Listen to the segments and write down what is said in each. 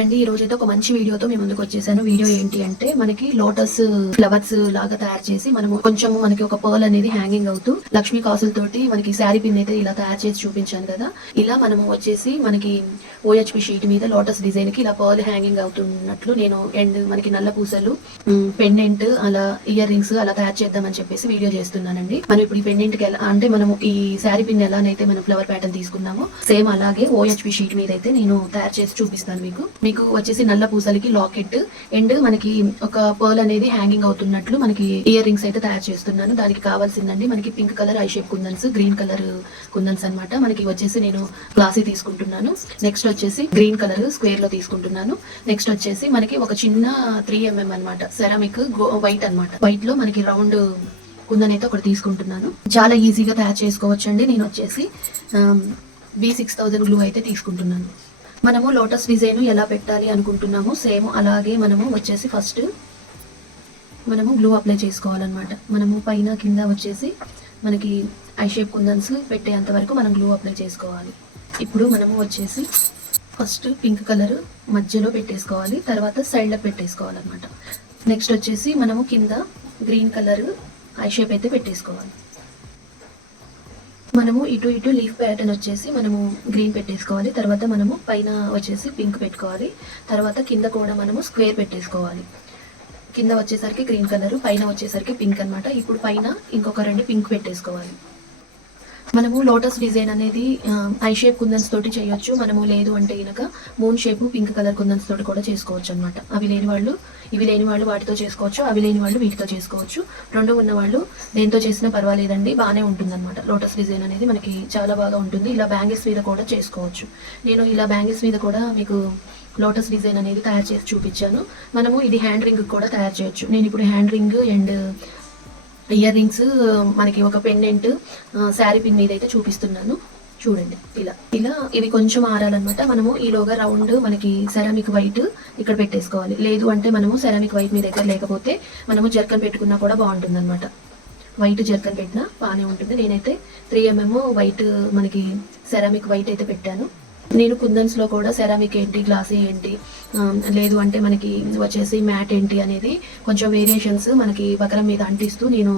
అండి. ఈ రోజైతే ఒక మంచి వీడియోతో మేము ముందుకు వచ్చేసాను. వీడియో ఏంటి అంటే మనకి లోటస్ ఫ్లవర్స్ లాగా తయారు చేసి మనము కొంచెం మనకి ఒక పర్ల్ అనేది హ్యాంగింగ్ అవుతూ లక్ష్మీ కాసులతోటి మనకి శారీ పిన్ అయితే ఇలా తయారు చేసి చూపించాను కదా. ఇలా మనము వచ్చేసి మనకి ఓహెచ్పి షీట్ మీద లోటస్ డిజైన్కి ఇలా పర్ల్ హ్యాంగింగ్ అవుతున్నట్లు నేను అండ్ మనకి నల్ల పూసలు పెండెంట్ అలా ఇయర్ రింగ్స్ అలా తయారు చేద్దామని చెప్పేసి వీడియో చేస్తున్నానండి. మనం ఇప్పుడు ఈ పెండెంట్కి ఎలా అంటే మనము ఈ శారీ పిన్ ఎలానైతే మనం ఫ్లవర్ ప్యాటర్న్ తీసుకున్నామో సేమ్ అలాగే ఓహెచ్పి షీట్ మీద అయితే నేను తయారు చేసి చూపిస్తాను. మీకు. మీకు వచ్చేసి నల్ల పూసలకి లాకెట్ అండ్ మనకి ఒక పర్ల్ అనేది హ్యాంగింగ్ అవుతున్నట్లు మనకి ఇయర్ రింగ్స్ అయితే తయారు చేస్తున్నాను. దానికి కావాల్సిందండి మనకి pink colour eye shape kundans green colour kundans అన్నమాట. మనకి వచ్చేసి నేను గ్లాసీ తీసుకుంటున్నాను. నెక్స్ట్ వచ్చేసి గ్రీన్ కలర్ స్క్వేర్లో తీసుకుంటున్నాను. నెక్స్ట్ వచ్చేసి మనకి ఒక చిన్న త్రీ ఎంఎం అనమాట సెరామిక్ వైట్ అన్నమాట. వైట్లో మనకి రౌండ్ కుందన్ అయితే ఒకటి తీసుకుంటున్నాను. చాలా ఈజీగా తయారు చేసుకోవచ్చు అండి నేను వచ్చేసి బి సిక్స్ థౌజండ్ గ్లూ అయితే తీసుకుంటున్నాను. మనము లోటస్ డిజైన్ ఎలా పెట్టాలి అనుకుంటున్నాము సేమ్ అలాగే మనము వచ్చేసి ఫస్ట్ మనము గ్లూ అప్లై చేసుకోవాలన్నమాట. మనము పైన కింద వచ్చేసి మనకి ఐ షేప్ కుందన్స్ పెట్టేంత వరకు మనం గ్లూ అప్లై చేసుకోవాలి. ఇప్పుడు మనము వచ్చేసి ఫస్ట్ పింక్ కలర్ మధ్యలో పెట్టేసుకోవాలి తర్వాత సైడ్లో పెట్టేసుకోవాలన్నమాట. నెక్స్ట్ వచ్చేసి మనము కింద గ్రీన్ కలర్ ఐ షేప్ అయితే పెట్టేసుకోవాలి. మనము ఇటు ఇటు లీఫ్ ప్యాటర్న్ వచ్చేసి మనము గ్రీన్ పెట్టేసుకోవాలి. తర్వాత మనము పైన వచ్చేసి పింక్ పెట్టుకోవాలి. తర్వాత కింద కూడా మనము స్క్వేర్ పెట్టేసుకోవాలి. కింద వచ్చేసరికి గ్రీన్ కలర్ పైన వచ్చేసరికి పింక్ అన్నమాట. ఇప్పుడు పైన ఇంకొక రెండు పింక్ పెట్టేసుకోవాలి. మనము లోటస్ డిజైన్ అనేది ఐ షేప్ కుందన్స్ తోటి చేయొచ్చు. మనము లేదు అంటే కనుక moon shape pink colour kundans తోటి కూడా చేసుకోవచ్చు అనమాట అవి లేని వాళ్ళు ఇవి లేని వాళ్ళు వాటితో చేసుకోవచ్చు. అవి లేని వాళ్ళు వీటితో చేసుకోవచ్చు. రెండు ఉన్న వాళ్ళు దేంతో చేసినా పర్వాలేదండి బాగానే ఉంటుంది అనమాట లోటస్ డిజైన్ అనేది మనకి చాలా బాగా ఉంటుంది. ఇలా బ్యాంగిల్స్ మీద కూడా చేసుకోవచ్చు. నేను ఇలా బ్యాంగిల్స్ మీద కూడా మీకు లోటస్ డిజైన్ అనేది తయారు చేసి చూపించాను. మనము ఇది హ్యాండ్ రింగ్ కూడా తయారు చేయొచ్చు. నేను ఇప్పుడు hand ring and ear rings మనకి ఒక పెండెంట్ శారీ పిన్ మీద అయితే చూపిస్తున్నాను. చూడండి ఇలా. ఇలా ఇవి కొంచెం ఆరాలన్నమాట. మనము ఈలోగా రౌండ్ మనకి సెరామిక్ వైట్ ఇక్కడ పెట్టేసుకోవాలి. లేదు అంటే మనము సెరామిక్ వైట్ మీ దగ్గర లేకపోతే మనము జర్కన్ పెట్టుకున్నా కూడా బాగుంటుంది అనమాట వైట్ జర్కన్ పెట్టినా బాగానే ఉంటుంది. నేనైతే త్రీ ఎంఎం వైట్ మనకి సెరామిక్ వైట్ అయితే పెట్టాను. నేను కుందన్స్లో కూడా సెరామిక్ ఏంటి గ్లాసీ ఏంటి లేదు అంటే మనకి వచ్చేసి మ్యాట్ ఏంటి అనేది కొంచెం వేరియేషన్స్ మనకి బకరం మీద అంటిస్తూ నేను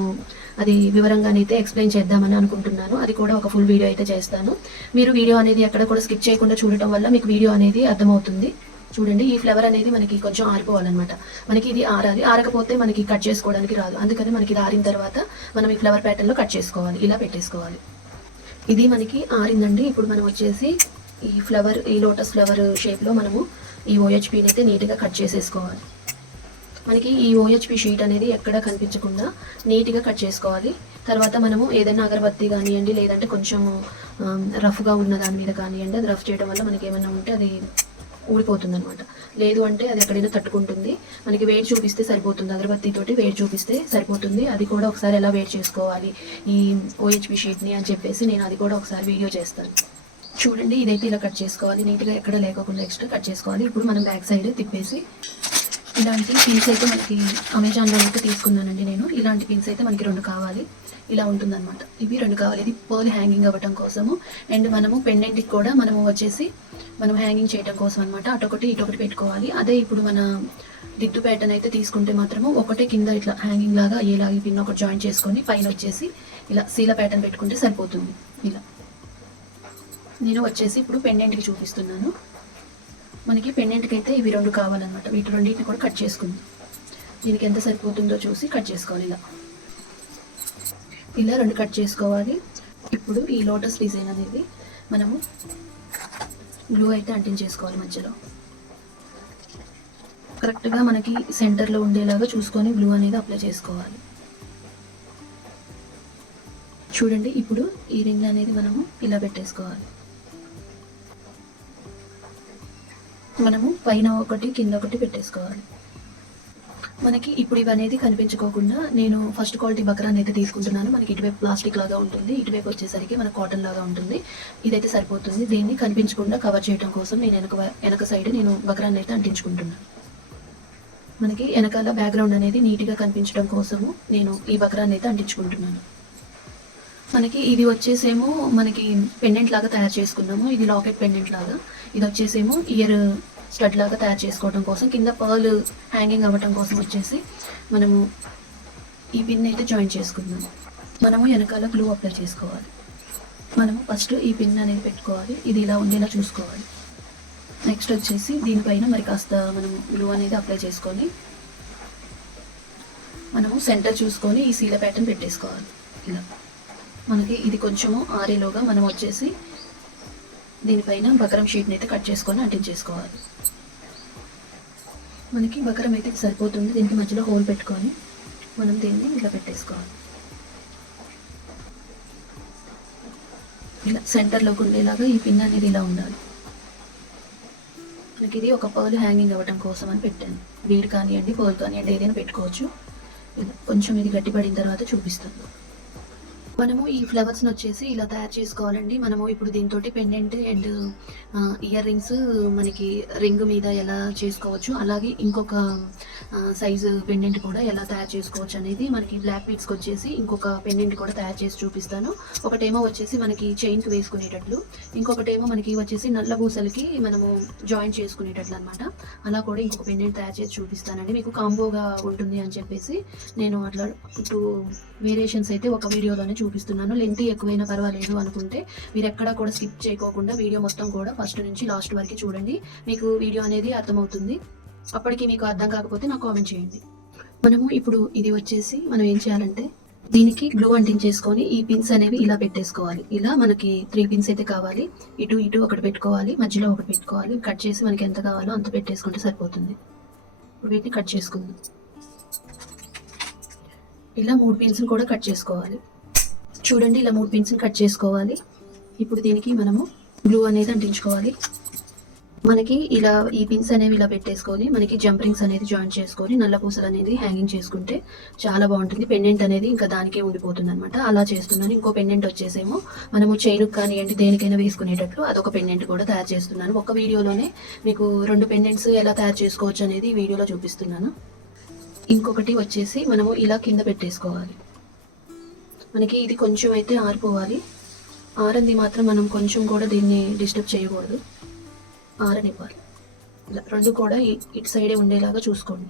అది వివరంగానైతే ఎక్స్ప్లెయిన్ చేద్దామని అనుకుంటున్నాను. అది కూడా ఒక ఫుల్ వీడియో అయితే చేస్తాను. మీరు వీడియో అనేది ఎక్కడ కూడా స్కిప్ చేయకుండా చూడటం వల్ల మీకు వీడియో అనేది అర్థమవుతుంది. చూడండి ఈ ఫ్లవర్ అనేది మనకి కొంచెం ఆరిపోవాలన్నమాట. మనకి ఇది ఆరాలి. ఆరకపోతే మనకి కట్ చేసుకోవడానికి రాదు. అందుకని మనకి ఇది ఆరిన తర్వాత మనం ఈ ఫ్లవర్ ప్యాటర్న్లో కట్ చేసుకోవాలి. ఇలా పెట్టేసుకోవాలి. ఇది మనకి ఆరిందండి. ఇప్పుడు మనం వచ్చేసి ఈ ఫ్లవర్ ఈ లోటస్ ఫ్లవర్ షేప్లో మనము ఈ ఓహెచ్పిని అయితే నీట్గా కట్ చేసేసుకోవాలి. మనకి ఈ ఓహెచ్పి షీట్ అనేది ఎక్కడ కనిపించకుండా నీట్గా కట్ చేసుకోవాలి. తర్వాత మనము ఏదైనా అగరబత్తి కానివ్వండి లేదంటే కొంచెం రఫ్గా ఉన్న దాని మీద కానివ్వండి అది రఫ్ చేయడం వల్ల మనకి ఏమైనా ఉంటే అది ఊడిపోతుంది అనమాట లేదు అంటే అది ఎక్కడైనా తట్టుకుంటుంది. మనకి వేడి చూపిస్తే సరిపోతుంది. అగరబత్తి తోటి వేడి చూపిస్తే సరిపోతుంది. అది కూడా ఒకసారి ఎలా వేడి చేసుకోవాలి? ఈ ఓహెచ్పి షీట్ని అని చెప్పేసి నేను అది కూడా ఒకసారి వీడియో చేస్తాను. చూడండి ఇదైతే ఇలా కట్ చేసుకోవాలి. నీట్గా ఎక్కడ లేకోకుండా ఎక్స్ట్రా కట్ చేసుకోవాలి. ఇప్పుడు మనం బ్యాక్ సైడ్ తిప్పేసి ఇలాంటి పిన్స్ అయితే మనకి అమెజాన్లో అయితే తీసుకున్నానండి నేను. ఇలాంటి పిన్స్ అయితే మనకి రెండు కావాలి. ఇలా ఉంటుందన్నమాట. ఇవి రెండు కావాలి. ఇది పర్ల్ హ్యాంగింగ్ అవ్వటం కోసము. అండ్ మనము పెండెంట్కి కూడా మనము వచ్చేసి మనం హ్యాంగింగ్ చేయడం కోసం అనమాట అటొకటి ఇటొకటి పెట్టుకోవాలి. అదే ఇప్పుడు మన దిద్దు ప్యాటర్న్ అయితే తీసుకుంటే మాత్రము ఒకటే కింద ఇట్లా హ్యాంగింగ్ లాగా అయ్యేలాగా పిన్ ఒకటి జాయిన్ చేసుకొని పైన వచ్చేసి ఇలా సీల ప్యాటర్న్ పెట్టుకుంటే సరిపోతుంది. ఇలా. నేను వచ్చేసి ఇప్పుడు పెండెంట్కి చూపిస్తున్నాను. మనకి పెండెంట్కి అయితే ఇవి రెండు కావాలన్నమాట. వీటి రెండింటిని కూడా కట్ చేసుకుందాం. దీనికి ఎంత సరిపోతుందో చూసి కట్ చేసుకోవాలి ఇలా. ఇలా రెండు కట్ చేసుకోవాలి. ఇప్పుడు ఈ లోటస్ డిజైన్ అనేది మనము గ్లూ అయితే అంటించేసుకోవాలి మధ్యలో. కరెక్ట్గా మనకి సెంటర్లో ఉండేలాగా చూసుకొని గ్లూ అనేది అప్లై చేసుకోవాలి. చూడండి ఇప్పుడు ఈ రింగ్ అనేది మనము ఇలా పెట్టేసుకోవాలి. మనము పైన ఒకటి కింద ఒకటి పెట్టేసుకోవాలి. మనకి ఇప్పుడు ఇవనేది కనిపించుకోకుండా నేను ఫస్ట్ క్వాలిటీ బకరాన్ని అయితే తీసుకుంటున్నాను. మనకి ఇటువైపు ప్లాస్టిక్ లాగా ఉంటుంది. ఇటువైపు వచ్చేసరికి మన కాటన్ లాగా ఉంటుంది. ఇదైతే సరిపోతుంది. దీన్ని కనిపించకుండా కవర్ చేయడం కోసం నేను వెనక వెనక సైడ్ నేను బకరాన్ని అయితే అంటించుకుంటున్నాను. మనకి వెనకాల బ్యాక్గ్రౌండ్ అనేది నీట్గా కనిపించడం కోసము నేను ఈ బకరాన్ని అయితే అంటించుకుంటున్నాను. మనకి ఇది వచ్చేసేమో మనకి పెండెంట్ లాగా తయారు చేసుకున్నాము. ఇది లాకెట్ పెండెంట్ లాగా. ఇది వచ్చేసేమో ఇయర్ స్టడ్ లాగా తయారు చేసుకోవడం కోసం కింద పర్ల్ హ్యాంగింగ్ అవ్వటం కోసం వచ్చేసి మనము ఈ పిన్ అయితే జాయిన్ చేసుకుందాం. మనము వెనకాల గ్లూ అప్లై చేసుకోవాలి. మనము ఫస్ట్ ఈ పిన్ అనేది పెట్టుకోవాలి. ఇది ఇలా ఉండేలా చూసుకోవాలి. నెక్స్ట్ వచ్చేసి దీనిపైన మరి కాస్త మనం గ్లూ అనేది అప్లై చేసుకొని మనము సెంటర్ చూసుకొని ఈ సీల ప్యాటర్న్ పెట్టేసుకోవాలి. ఇలా. మనకి ఇది కొంచెము ఆరేలోగా మనం వచ్చేసి దీనిపైన బకరం షీట్ని అయితే కట్ చేసుకొని అంటించేసుకోవాలి. మనకి బకరం అయితే సరిపోతుంది. దీనికి మధ్యలో హోల్ పెట్టుకొని మనం దీన్ని ఇలా పెట్టేసుకోవాలి. ఇలా సెంటర్లోకి ఉండేలాగా ఈ పిన్ అనేది ఇలా ఉండాలి. మనకి ఇది ఒక పర్ల్ హ్యాంగింగ్ అవ్వడం కోసం అని పెట్టాను. బీడ్ కానివ్వండి పర్ల్ కానివ్వండి ఏదైనా పెట్టుకోవచ్చు. ఇలా కొంచెం ఇది గట్టిపడిన తర్వాత చూపిస్తాను. మనము ఈ ఫ్లవర్స్ని వచ్చేసి ఇలా తయారు చేసుకోవాలండి. మనము ఇప్పుడు దీంతో పెండెంట్ అండ్ ఇయర్ రింగ్స్ మనకి రింగ్ మీద ఎలా చేసుకోవచ్చు. అలాగే ఇంకొక సైజు పెండెంట్ కూడా ఎలా తయారు చేసుకోవచ్చు అనేది మనకి బ్లాక్ బీట్స్కి వచ్చేసి ఇంకొక పెండెంట్ కూడా తయారు చేసి చూపిస్తాను. ఒకటేమో వచ్చేసి మనకి చైన్కి వేసుకునేటట్లు ఇంకొకటేమో మనకి వచ్చేసి నల్ల పూసలకి మనము జాయిన్ చేసుకునేటట్లు అనమాట అలా కూడా ఇంకొక పెండెంట్ తయారు చేసి చూపిస్తానండి. మీకు కాంబోగా ఉంటుంది అని చెప్పేసి నేను అట్లా టూ వేరియేషన్స్ అయితే ఒక వీడియోలోనే చూపిస్తున్నాను. లెంత్ ఎక్కువైనా పర్వాలేదు అనుకుంటే మీరు ఎక్కడ కూడా స్కిప్ చేయకోకుండా వీడియో మొత్తం కూడా ఫస్ట్ నుంచి లాస్ట్ వరకు చూడండి. మీకు వీడియో అనేది అర్థమవుతుంది. అప్పటికి మీకు అర్థం కాకపోతే నాకు కామెంట్ చేయండి. మనము ఇప్పుడు ఇది వచ్చేసి మనం ఏం చేయాలంటే దీనికి గ్లూ అంటించేసుకొని ఈ పిన్స్ అనేవి ఇలా పెట్టేసుకోవాలి. ఇలా మనకి త్రీ పిన్స్ అయితే కావాలి. ఇటు ఇటు ఒకటి పెట్టుకోవాలి. మధ్యలో ఒకటి పెట్టుకోవాలి. కట్ చేసి మనకి ఎంత కావాలో అంత పెట్టేసుకుంటే సరిపోతుంది. ఇప్పుడు వీటిని కట్ చేసుకుందాం. ఇలా మూడు పిన్స్ని కూడా కట్ చేసుకోవాలి. చూడండి ఇలా మూడు పిన్స్ని కట్ చేసుకోవాలి. ఇప్పుడు దీనికి మనము గ్లూ అనేది అంటించుకోవాలి. మనకి ఇలా ఈ పిన్స్ అనేవి ఇలా పెట్టేసుకొని మనకి జంప్ రింగ్స్ అనేది జాయిన్ చేసుకొని నల్ల పూసలు అనేది హ్యాంగింగ్ చేసుకుంటే చాలా బాగుంటుంది. పెండెంట్ అనేది ఇంకా దానికే ఉండిపోతుంది అనమాట అలా చేస్తున్నాను. ఇంకో పెండెంట్ వచ్చేసేమో మనము చైన్కి కానివ్వండి దేనికైనా వేసుకునేటట్లు అదొక పెండెంట్ కూడా తయారు చేస్తున్నాను. ఒక వీడియోలోనే మీకు రెండు పెండెంట్స్ ఎలా తయారు చేసుకోవచ్చు అనేది వీడియోలో చూపిస్తున్నాను. ఇంకొకటి వచ్చేసి మనము ఇలా కింద పెట్టేసుకోవాలి. మనకి ఇది కొంచెం అయితే ఆరిపోవాలి. ఆరంది మాత్రం మనం కొంచెం కూడా దీన్ని డిస్టర్బ్ చేయకూడదు. ఆరనివ్వాలి. ఇలా రెండు కూడా ఇటు సైడే ఉండేలాగా చూసుకోండి.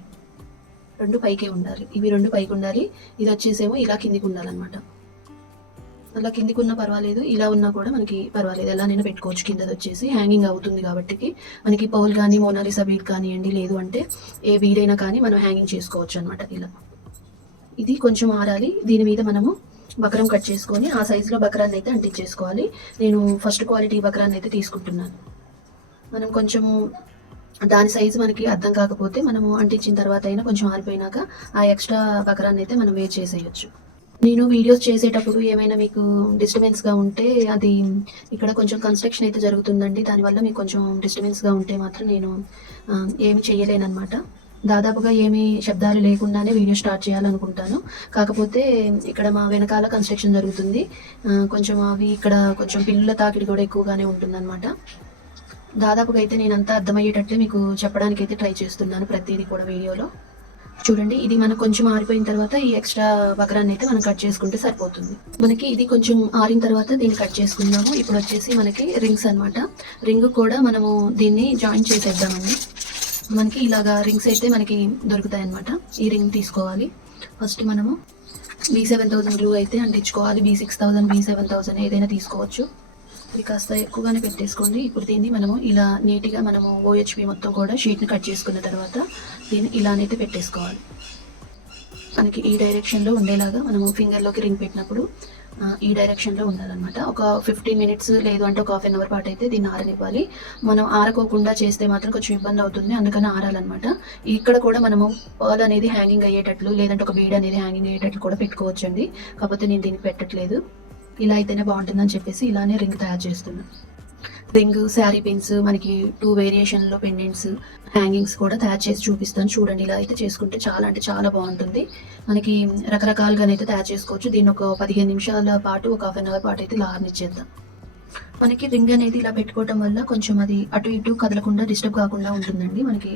రెండు పైకే ఉండాలి. ఇవి రెండు పైకి ఉండాలి. ఇది వచ్చేసేమో ఇలా కిందికి ఉండాలన్నమాట. అలా కిందికి ఉన్నా పర్వాలేదు. ఇలా ఉన్నా కూడా మనకి పర్వాలేదు. ఎలా నేను పెట్టుకోవచ్చు. కిందది వచ్చేసి హ్యాంగింగ్ అవుతుంది కాబట్టి మనకి పౌల్ కానీ మోనాలిసా బీడ్ కానివ్వండి లేదు అంటే ఏ బీడైనా కానీ మనం హ్యాంగింగ్ చేసుకోవచ్చు అనమాట ఇలా. ఇది కొంచెం ఆరాలి. దీని మీద మనము బక్రం కట్ చేసుకొని ఆ సైజులో బక్రాన్ని అయితే అంటించేసుకోవాలి. నేను ఫస్ట్ క్వాలిటీ బక్రాన్ని అయితే తీసుకుంటున్నాను. మనం కొంచెము దాని సైజు మనకి అర్థం కాకపోతే మనము అంటించిన తర్వాత అయినా కొంచెం ఆరిపోయినాక ఆ ఎక్స్ట్రా బకరాన్ని అయితే మనం వేర్ చేసేయచ్చు. నేను వీడియోస్ చేసేటప్పుడు ఏమైనా మీకు డిస్టర్బెన్స్గా ఉంటే అది ఇక్కడ కొంచెం కన్స్ట్రక్షన్ అయితే జరుగుతుందండి. దానివల్ల మీకు కొంచెం డిస్టర్బెన్స్గా ఉంటే మాత్రం నేను ఏమి చేయలేనమాట దాదాపుగా ఏమి శబ్దాలు లేకుండానే వీడియో స్టార్ట్ చేయాలనుకుంటాను. కాకపోతే ఇక్కడ మా వెనకాల కన్స్ట్రక్షన్ జరుగుతుంది. కొంచెం అవి ఇక్కడ కొంచెం పిల్లుల తాకిడి కూడా ఎక్కువగానే ఉంటుందన్నమాట. దాదాపుగా అయితే నేను అంతా అర్థమయ్యేటట్లే మీకు చెప్పడానికి అయితే ట్రై చేస్తున్నాను ప్రతిదీ కూడా వీడియోలో. చూడండి ఇది మనకు కొంచెం ఆరిపోయిన తర్వాత ఈ ఎక్స్ట్రా బకరాన్ని అయితే మనం కట్ చేసుకుంటే సరిపోతుంది. మనకి ఇది కొంచెం ఆరిన తర్వాత దీన్ని కట్ చేసుకుందాము. ఇప్పుడు వచ్చేసి మనకి రింగ్స్ అనమాట రింగ్ కూడా మనము దీన్ని జాయిన్ చేసేద్దామండి. మనకి ఇలాగా రింగ్స్ అయితే మనకి దొరుకుతాయి అన్నమాట ఈ రింగ్ తీసుకోవాలి. ఫస్ట్ మనము బీ సెవెన్ థౌసండ్ గ్లూ అయితే అంటించుకోవాలి. B six thousand B seven thousand ఏదైనా తీసుకోవచ్చు. ఇది కాస్త ఎక్కువగానే పెట్టేసుకోండి. ఇప్పుడు దీన్ని మనము ఇలా నీట్గా మనము ఓహెచ్పి మొత్తం కూడా షీట్ని కట్ చేసుకున్న తర్వాత దీన్ని ఇలానైతే పెట్టేసుకోవాలి. మనకి ఈ డైరెక్షన్లో ఉండేలాగా మనము ఫింగర్లోకి రింగ్ పెట్టినప్పుడు ఈ డైరెక్షన్లో ఉండాలన్నమాట. ఒక ఫిఫ్టీన్ మినిట్స్ లేదు అంటే ఒక హాఫ్ అన్ అవర్ పాటు అయితే దీన్ని ఆరనివ్వాలి. మనం ఆరకోకుండా చేస్తే మాత్రం కొంచెం ఇబ్బంది అవుతుంది. అందుకని ఆరాలన్నమాట. ఇక్కడ కూడా మనము పర్ల్ అనేది హ్యాంగింగ్ అయ్యేటట్లు లేదంటే ఒక బీడ్ అనేది హ్యాంగింగ్ అయ్యేటట్లు కూడా పెట్టుకోవచ్చండి. కాకపోతే నేను దీనికి పెట్టట్లేదు. ఇలా అయితేనే బాగుంటుందని చెప్పేసి ఇలానే రింగ్ తయారు చేస్తున్నాను. రింగ్ శారీ పిన్స్ మనకి టూ వేరియేషన్లో పెండెంట్స్ హ్యాంగింగ్స్ కూడా తయారు చేసి చూపిస్తాను. చూడండి ఇలా అయితే చేసుకుంటే చాలా అంటే చాలా బాగుంటుంది. మనకి రకరకాలుగానైతే తయారు చేసుకోవచ్చు. దీన్ని ఒక పదిహేను నిమిషాల పాటు ఒక హాఫ్ అన్ అవర్ పాటు అయితే ఇలా ఆరనిచ్చేద్దాం. మనకి రింగ్ అనేది ఇలా పెట్టుకోవటం వల్ల కొంచెం అది అటు ఇటు కదలకుండా డిస్టర్బ్ కాకుండా ఉంటుందండి. మనకి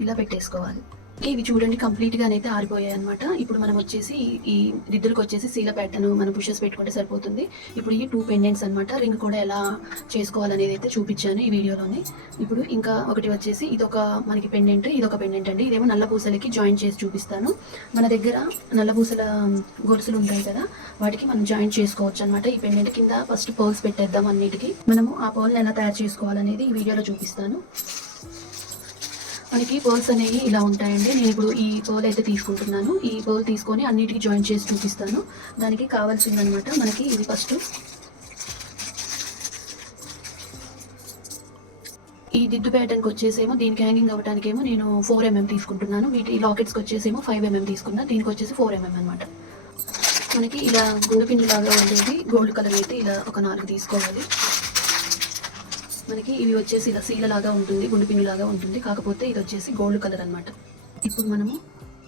ఇలా పెట్టేసుకోవాలి. ఇవి చూడండి కంప్లీట్గా అయితే ఆరిపోయాయి అనమాట ఇప్పుడు మనం వచ్చేసి ఈ- ఈ దిద్దులకు వచ్చేసి సీల ప్యాటర్న్ మనం పుషెస్ పెట్టుకుంటే సరిపోతుంది. ఇప్పుడు ఈ టూ పెండెంట్స్ అన్నమాట. రింగ్ కూడా ఎలా చేసుకోవాలనేది అయితే చూపించాను ఈ వీడియోలోనే. ఇప్పుడు ఇంకా ఒకటి వచ్చేసి ఇదొక మనకి పెండెంట్ ఇదొక పెండెంట్ అండి. ఇదేమో నల్ల పూసలకి జాయిన్ చేసి చూపిస్తాను. మన దగ్గర నల్ల పూసల గొలుసులు ఉంటాయి కదా వాటికి మనం జాయిన్ చేసుకోవచ్చు అనమాట ఈ పెండెంట్ కింద ఫస్ట్ పర్ల్స్ పెట్టేద్దాం అన్నిటికీ. మనము ఆ పర్ల్ని ఎలా తయారు చేసుకోవాలనేది ఈ వీడియోలో చూపిస్తాను. మనకి పర్ల్స్ అనేవి ఇలా ఉంటాయండి. నేను ఇప్పుడు ఈ పోల్ అయితే తీసుకుంటున్నాను. ఈ పోల్ తీసుకొని అన్నిటికీ జాయిన్ చేసి చూపిస్తాను. దానికి కావాల్సింది అనమాట మనకి ఇది ఫస్ట్ ఈ దిద్దు ప్యాటర్న్కి వచ్చేసేమో దీనికి హ్యాంగింగ్ అవ్వడానికేమో నేను ఫోర్ ఎంఎం mm తీసుకుంటున్నాను. వీటి లాకెట్స్కి వచ్చేసేమో ఫైవ్ ఎంఎం mm తీసుకున్నా. దీనికి వచ్చేసి ఫోర్ ఎంఎం అనమాట మనకి ఇలా గుండెపిండి లాగా ఉండేది. గోల్డ్ కలర్ అయితే ఇలా ఒక నాలుగు తీసుకోవాలి. మనకి ఇవి వచ్చేసి ఇలా సీల లాగా ఉంటుంది గుండెపిండి లాగా ఉంటుంది. కాకపోతే ఇది వచ్చేసి గోల్డ్ కలర్ అన్నమాట. ఇప్పుడు మనము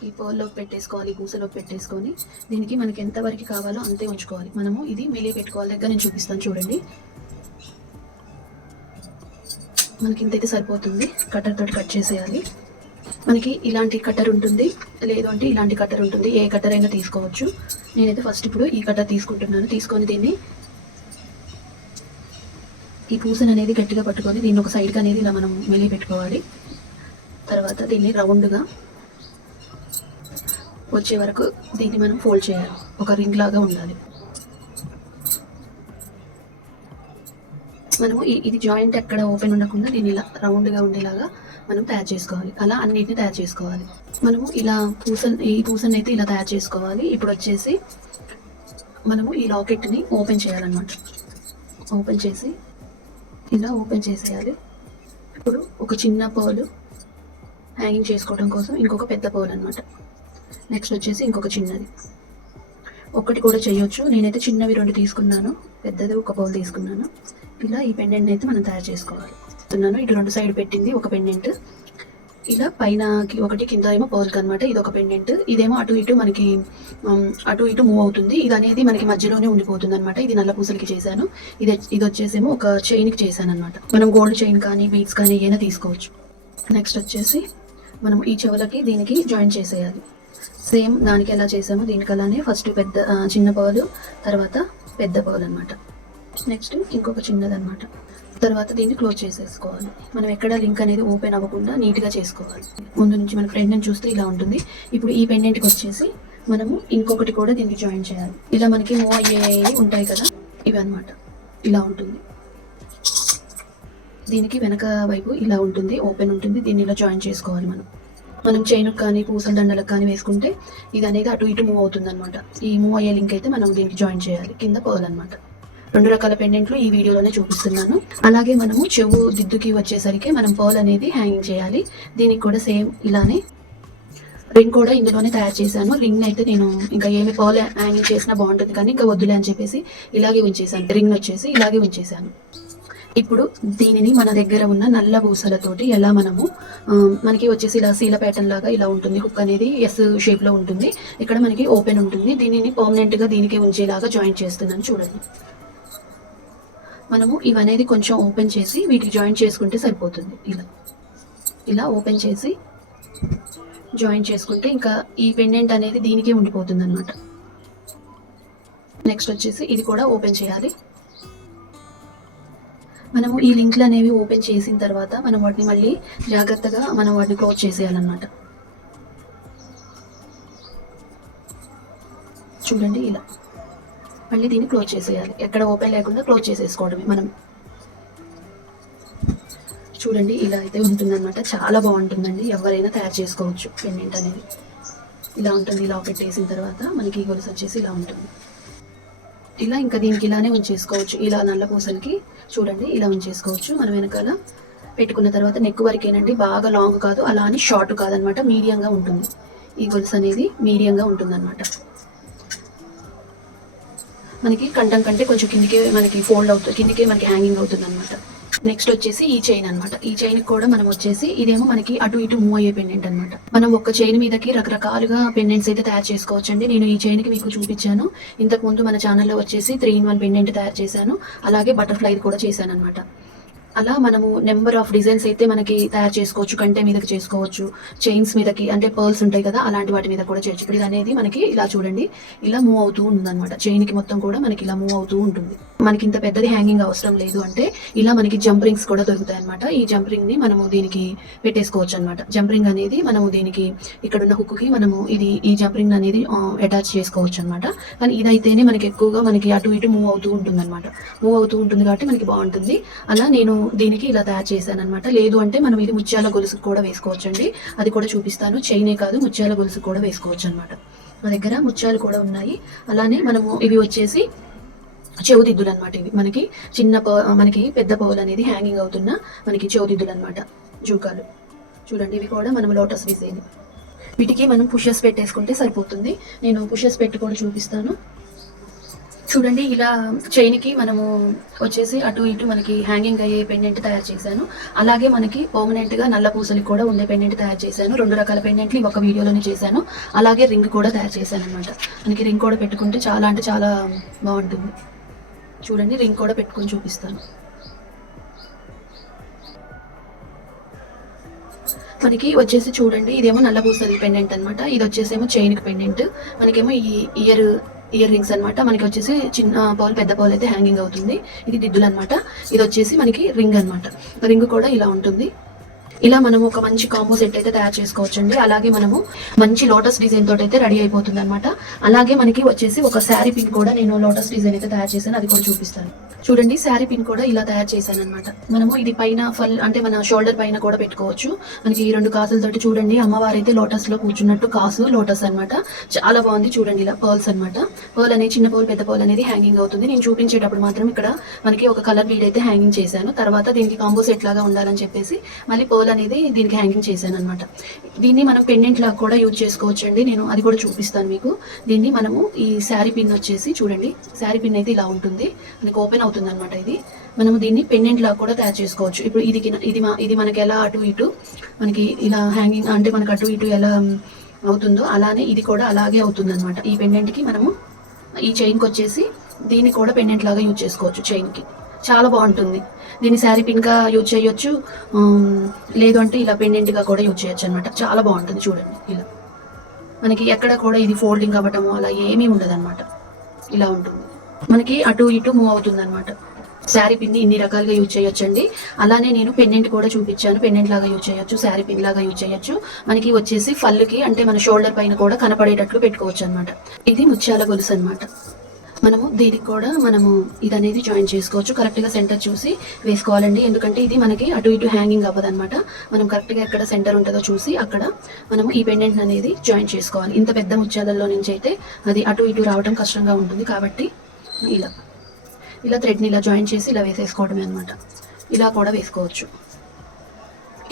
ఈ పోల్లో పెట్టేసుకోవాలి పూసలో పెట్టేసుకొని దీనికి మనకి ఎంత వరకు కావాలో అంతే ఉంచుకోవాలి. మనము ఇది మిలి పెట్టుకోవాలి. దగ్గర నేను చూపిస్తాను చూడండి. మనకి ఇంతైతే సరిపోతుంది. కట్టర్ తోటి కట్ చేసేయాలి. మనకి ఇలాంటి కట్టర్ ఉంటుంది. లేదు అంటే ఇలాంటి కట్టర్ ఉంటుంది. ఏ కట్టర్ అయినా తీసుకోవచ్చు. నేనైతే ఫస్ట్ ఇప్పుడు ఈ కట్టర్ తీసుకుంటున్నాను. తీసుకొని దీన్ని ఈ పూసను అనేది గట్టిగా పట్టుకొని దీన్ని ఒక సైడ్కి అనేది ఇలా మనం మెలి పెట్టుకోవాలి. తర్వాత దీన్ని రౌండ్గా వచ్చే వరకు దీన్ని మనం ఫోల్డ్ చేయాలి. ఒక రింగ్ లాగా ఉండాలి. మనము ఇది జాయింట్ ఎక్కడ ఓపెన్ ఉండకుండా దీన్ని ఇలా రౌండ్గా ఉండేలాగా మనం తయారు చేసుకోవాలి. అలా అన్నిటిని తయారు చేసుకోవాలి. మనము ఇలా పూసన్ ఈ పూసన్ అయితే ఇలా తయారు చేసుకోవాలి. ఇప్పుడు వచ్చేసి మనము ఈ లాకెట్ని ఓపెన్ చేయాలన్నమాట. ఓపెన్ చేసి ఇలా ఓపెన్ చేసేయాలి. ఇప్పుడు ఒక చిన్న పర్లు హ్యాంగింగ్ చేసుకోవడం కోసం ఇంకొక పెద్ద పర్ల్ అనమాట నెక్స్ట్ వచ్చేసి ఇంకొక చిన్నది. ఒకటి కూడా చేయొచ్చు. నేనైతే చిన్నవి రెండు తీసుకున్నాను. పెద్దది ఒక పౌల్ తీసుకున్నాను. ఇలా ఈ పెండెంట్ అయితే మనం తయారు చేసుకోవాలి. ఇటు రెండు సైడ్ పెట్టింది ఒక పెండెంట్ ఇలా పైనకి ఒకటి కింద ఏమో పర్ల్కి అనమాట ఇది ఒక పెండెంట్ ఇదేమో అటు ఇటు మనకి అటు ఇటు మూవ్ అవుతుంది. ఇది అనేది మనకి మధ్యలోనే ఉండిపోతుంది అనమాట ఇది నల్ల పూసలకి చేశాను. ఇది ఇది వచ్చేసేమో ఒక చైన్కి చేశాను అనమాట మనం గోల్డ్ చైన్ కానీ బీడ్స్ కానీ ఏదైనా తీసుకోవచ్చు. నెక్స్ట్ వచ్చేసి మనం ఈ చెవులకి దీనికి జాయిన్ చేసేయాలి. సేమ్ దానికి ఎలా చేసామో దీనికి అలానే ఫస్ట్ పెద్ద చిన్న పర్లు తర్వాత పెద్ద పర్ల్ అనమాట నెక్స్ట్ ఇంకొక చిన్నదనమాట తర్వాత దీన్ని క్లోజ్ చేసేసుకోవాలి. మనం ఎక్కడ లింక్ అనేది ఓపెన్ అవ్వకుండా నీట్గా చేసుకోవాలి. ముందు నుంచి మన ఫ్రెండ్ని చూస్తే ఇలా ఉంటుంది. ఇప్పుడు ఈ పెండెంట్కి వచ్చేసి మనము ఇంకొకటి కూడా దీనికి జాయిన్ చేయాలి. ఇలా మనకి మూవ్ అయ్యేవి ఉంటాయి కదా ఇవి అన్నమాట. ఇలా ఉంటుంది. దీనికి వెనక వైపు ఇలా ఉంటుంది ఓపెన్ ఉంటుంది. దీన్ని ఇలా జాయిన్ చేసుకోవాలి మనం. మనం చైన్కి కానీ పూసల దండలకు కానీ వేసుకుంటే ఇది అనేది అటు ఇటు మూవ్ అవుతుంది అనమాట ఈ మూవ్ అయ్యే లింక్ అయితే మనం దీనికి జాయిన్ చేయాలి. కింద పర్ల్ అనమాట రెండు రకాల పెండెంట్లు ఈ వీడియోలోనే చూపిస్తున్నాను. అలాగే మనము చెవు దిద్దుకి వచ్చేసరికి మనం పర్ల్ అనేది హ్యాంగింగ్ చేయాలి. దీనికి కూడా సేమ్ ఇలానే రింగ్ కూడా ఇందులోనే తయారు చేశాను. రింగ్ అయితే నేను ఇంకా ఏమి పర్ల్ హ్యాంగింగ్ చేసినా బాగుంటుంది కానీ ఇంకా వద్దులే అని చెప్పేసి ఇలాగే ఉంచేసాను రింగ్ వచ్చేసి ఇలాగే ఉంచేసాను ఇప్పుడు దీనిని మన దగ్గర ఉన్న నల్ల పూసలతోటి ఎలా మనము మనకి వచ్చేసి ఇలా సీల ప్యాటర్న్ లాగా ఇలా ఉంటుంది. హుక్ అనేది ఎస్ షేప్లో ఉంటుంది. ఇక్కడ మనకి ఓపెన్ ఉంటుంది. దీనిని పర్మనెంట్గా దీనికి ఉంచేలాగా జాయిన్ చేస్తున్నాను. చూడండి. మనము ఇవనేది కొంచెం ఓపెన్ చేసి వీటికి జాయిన్ చేసుకుంటే సరిపోతుంది. ఇలా. ఇలా ఓపెన్ చేసి జాయిన్ చేసుకుంటే ఇంకా ఈ పెండెంట్ అనేది దీనికే ఉండిపోతుంది అనమాట నెక్స్ట్ వచ్చేసి ఇది కూడా ఓపెన్ చేయాలి. మనము ఈ లింక్లు అనేవి ఓపెన్ చేసిన తర్వాత మనం వాటిని మళ్ళీ జాగ్రత్తగా మనం వాటిని క్లోజ్ చేసేయాలన్నమాట. చూడండి ఇలా. మళ్ళీ దీన్ని క్లోజ్ చేసేయాలి. ఎక్కడ ఓపెన్ లేకుండా క్లోజ్ చేసేసుకోవడమే మనం. చూడండి ఇలా అయితే ఉంటుందన్నమాట. చాలా బాగుంటుందండి. ఎవరైనా తయారు చేసుకోవచ్చు పెండెంట్ అనేది. ఇలా ఉంటుంది ఇలా పెట్టేసిన తర్వాత మనకి ఈ గొలుసు వచ్చేసి ఇలా ఉంటుంది. ఇలా ఇంకా దీనికి ఇలానే ఉంచేసుకోవచ్చు. ఇలా నల్ల పూసలకి చూడండి ఇలా ఉంచేసుకోవచ్చు. మనం వెనకాల పెట్టుకున్న తర్వాత నెక్ వరకేనండి. బాగా లాంగ్ కాదు అలా అని షార్ట్ కాదనమాట మీడియంగా ఉంటుంది. ఈ గొలుసు అనేది మీడియంగా ఉంటుందన్నమాట. మనకి కంఠం కంటే కొంచెం కిందికే మనకి ఫోల్డ్ అవుతుంది కిందికే మనకి హ్యాంగింగ్ అవుతుంది అనమాట నెక్స్ట్ వచ్చేసి ఈ చైన్ అన్నమాట. ఈ చైన్ కూడా మనం వచ్చేసి ఇదేమో మనకి అటు ఇటు మూవ్ అయ్యే పెండెంట్ అన్నమాట. మనం ఒక చైన్ మీదకి రకరకాలుగా పెండెంట్స్ అయితే తయారు చేసుకోవచ్చండి. నేను ఈ చైన్కి మీకు చూపించాను. ఇంతకు ముందు మన ఛానల్లో వచ్చేసి త్రీ ఇన్ వన్ పెండెంట్ తయారు చేశాను. అలాగే బటర్ఫ్లై కూడా చేశాను అనమాట అలా మనము నెంబర్ ఆఫ్ డిజైన్స్ అయితే మనకి తయారు చేసుకోవచ్చు కంటే మీదకి చేసుకోవచ్చు చైన్స్ మీదకి అంటే పర్ల్స్ ఉంటాయి కదా అలాంటి వాటి మీద కూడా చేయొచ్చు. ఇది అనేది మనకి ఇలా చూడండి ఇలా మూవ్ అవుతూ ఉందన్నమాట. చైన్కి మొత్తం కూడా మనకి ఇలా మూవ్ అవుతూ ఉంటుంది. మనకి ఇంత పెద్దది హ్యాంగింగ్ అవసరం లేదు అంటే ఇలా మనకి జంప్ రింగ్స్ కూడా దొరుకుతాయి అనమాట ఈ జంప్ రింగ్ని మనము దీనికి పెట్టేసుకోవచ్చు అనమాట జంప్ రింగ్ అనేది మనము దీనికి ఇక్కడ ఉన్న హుక్కి మనము ఇది ఈ జంప్ రింగ్ అనేది అటాచ్ చేసుకోవచ్చు అనమాట కానీ ఇదైతేనే మనకి ఎక్కువగా మనకి అటు ఇటు మూవ్ అవుతూ ఉంటుంది అనమాట మూవ్ అవుతూ ఉంటుంది కాబట్టి మనకి బాగుంటుంది. అలా నేను దీనికి ఇలా తయారు చేశాను అనమాట లేదు అంటే మనం ఇది ముత్యాల గొలుసు కూడా వేసుకోవచ్చు అండి అది కూడా చూపిస్తాను. చైనే కాదు ముత్యాల గొలుసు కూడా వేసుకోవచ్చు అనమాట మా దగ్గర ముత్యాలు కూడా ఉన్నాయి. అలానే మనము ఇవి వచ్చేసి చెవుదిద్దులు అనమాట ఇవి. మనకి చిన్న ప- మనకి పెద్ద పౌలు అనేది హ్యాంగింగ్ అవుతున్న మనకి చెవుదిద్దులు అనమాట జూకాలు. చూడండి ఇవి కూడా మనం లోటస్ డిజైన్ వీటికి మనం పుషెస్ పెట్టేసుకుంటే సరిపోతుంది. నేను పుషెస్ పెట్టి కూడా చూపిస్తాను. చూడండి ఇలా చైన్కి మనము వచ్చేసి అటు ఇటు మనకి హ్యాంగింగ్ అయ్యే పెండెంట్ తయారు చేశాను. అలాగే మనకి పర్మనెంట్గా నల్ల పూసలకి కూడా ఉండే పెండెంట్ తయారు చేశాను. రెండు రకాల పెండెంట్లు ఒక వీడియోలోనే చేశాను. అలాగే రింగ్ కూడా తయారు చేశాను అనమాట మనకి రింగ్ కూడా పెట్టుకుంటే చాలా అంటే చాలా బాగుంటుంది. చూడండి రింగ్ కూడా పెట్టుకొని చూపిస్తాను. మనకి వచ్చేసి చూడండి ఇదేమో నల్ల పూసలి పెండెంట్ అనమాట ఇది వచ్చేసేమో చైన్కి పెండెంట్ మనకేమో ఈ ఇయర్ ఇయర్ రింగ్స్ అనమాట మనకి వచ్చేసి చిన్న పౌల్ పెద్ద పౌల్ అయితే హ్యాంగింగ్ అవుతుంది. ఇది దిద్దులు అనమాట ఇది వచ్చేసి మనకి రింగ్ అనమాట రింగ్ కూడా ఇలా ఉంటుంది. ఇలా మనం ఒక మంచి కాంబో సెట్ అయితే తయారు చేసుకోవచ్చండి. అలాగే మనము మంచి లోటస్ డిజైన్ తోటి అయితే రెడీ అయిపోతుంది అనమాట అలాగే మనకి వచ్చేసి ఒక శారీ పిన్ కూడా నేను లోటస్ డిజైన్ అయితే తయారు చేశాను. అది కూడా చూపిస్తాను. చూడండి శారీ పిన్ కూడా ఇలా తయారు చేశాను అనమాట మనము ఇది పైన ఫల్ అంటే మన షోల్డర్ పైన కూడా పెట్టుకోవచ్చు. మనకి ఈ రెండు కాసులతోటి చూడండి అమ్మవారు అయితే లోటస్లో కూర్చున్నట్టు కాసు లోటస్ అన్నమాట. చాలా బాగుంది చూడండి ఇలా పర్ల్స్ అన్నమాట. పర్ల్ అనేది చిన్న పర్ల్ పెద్ద పర్ల్ అనేది హ్యాంగింగ్ అవుతుంది. నేను చూపించేటప్పుడు మాత్రం ఇక్కడ మనకి ఒక కలర్ బీడ్ అయితే హ్యాంగింగ్ చేశాను. తర్వాత దీనికి కాంబో సెట్ లాగా ఉండాలని చెప్పేసి మళ్ళీ పర్ల్ అనేది దీనికి హ్యాంగింగ్ చేశాను అనమాట దీన్ని మనం పెండెంట్ లాగా కూడా యూజ్ చేసుకోవచ్చు అండి నేను అది కూడా చూపిస్తాను మీకు. దీన్ని మనము ఈ శారీ పిన్ వచ్చేసి చూడండి. శారీ పిన్ అయితే ఇలా ఉంటుంది. మనకి ఓపెన్ అవుతుంది అనమాట ఇది. మనము దీన్ని పెండెంట్ లాగా కూడా తయారు చేసుకోవచ్చు. ఇప్పుడు ఇది ఇది ఇది మనకి ఎలా అటు ఇటు మనకి ఇలా హ్యాంగింగ్ అంటే మనకి అటు ఇటు ఎలా అవుతుందో అలానే ఇది కూడా అలాగే అవుతుంది అనమాట ఈ పెండెంట్కి మనము ఈ చైన్కి వచ్చేసి దీన్ని కూడా పెండెంట్ లాగా యూజ్ చేసుకోవచ్చు చైన్కి చాలా బాగుంటుంది. దీన్ని శారీ పిన్గా యూజ్ చేయొచ్చు. లేదు అంటే ఇలా పెండెంట్గా కూడా యూజ్ చేయొచ్చు అనమాట చాలా బాగుంటుంది చూడండి ఇలా. మనకి ఎక్కడ కూడా ఇది ఫోల్డింగ్ అవ్వటము అలా ఏమీ ఉండదు ఇలా ఉంటుంది. మనకి అటు ఇటు మూవ్ అవుతుంది అనమాట శారీ పిన్ ఇన్ని రకాలుగా యూజ్ చేయొచ్చండి. అలానే నేను పెండెంట్ కూడా చూపించాను. పెండెంట్ లాగా యూజ్ చేయొచ్చు శారీ పిన్ లాగా యూజ్ చేయొచ్చు. మనకి వచ్చేసి ఫల్లుకి అంటే మన షోల్డర్ పైన కూడా కనపడేటట్లు పెట్టుకోవచ్చు అనమాట ఇది ముత్యాల గొలుసు అనమాట మనము దీనికి కూడా మనము ఇది అనేది జాయిన్ చేసుకోవచ్చు. కరెక్ట్గా సెంటర్ చూసి వేసుకోవాలండి. ఎందుకంటే ఇది మనకి అటు ఇటు హ్యాంగింగ్ అవ్వదనమాట మనం కరెక్ట్గా ఎక్కడ సెంటర్ ఉంటుందో చూసి అక్కడ మనం ఈ పెండెంట్ అనేది జాయిన్ చేసుకోవాలి. ఇంత పెద్ద ముత్యాలలో నుంచి అయితే అది అటు ఇటు రావడం కష్టంగా ఉంటుంది కాబట్టి ఇలా. ఇలా థ్రెడ్ని ఇలా జాయిన్ చేసి ఇలా వేసేసుకోవడమే అనమాట ఇలా కూడా వేసుకోవచ్చు.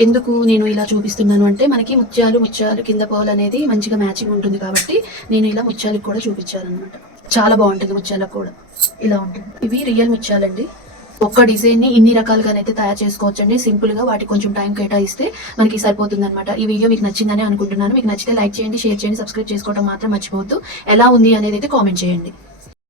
ఎందుకు నేను ఇలా చూపిస్తున్నాను అంటే మనకి ముత్యాలు ముత్యాలు కింద పోవాలనేది మంచిగా మ్యాచింగ్ ఉంటుంది కాబట్టి నేను ఇలా ముత్యాలకు కూడా చూపించాలన్నమాట. చాలా బాగుంటుంది ముత్యాలకు కూడా. ఇలా ఉంటుంది. ఇవి రియల్ ముత్యాలండి. ఒక్క డిజైన్ని ఇన్ని రకాలుగానైతే తయారు చేసుకోవచ్చు అండి సింపుల్గా వాటికి కొంచెం టైం కేటాయిస్తే మనకి సరిపోతుంది అనమాట ఈ వీడియో మీకు నచ్చిందని అనుకుంటున్నాను. మీకు నచ్చితే లైక్ చేయండి షేర్ చేయండి సబ్స్క్రైబ్ చేసుకోవడం మాత్రం మర్చిపోవద్దు. ఎలా ఉంది అనేది అయితే కామెంట్ చేయండి.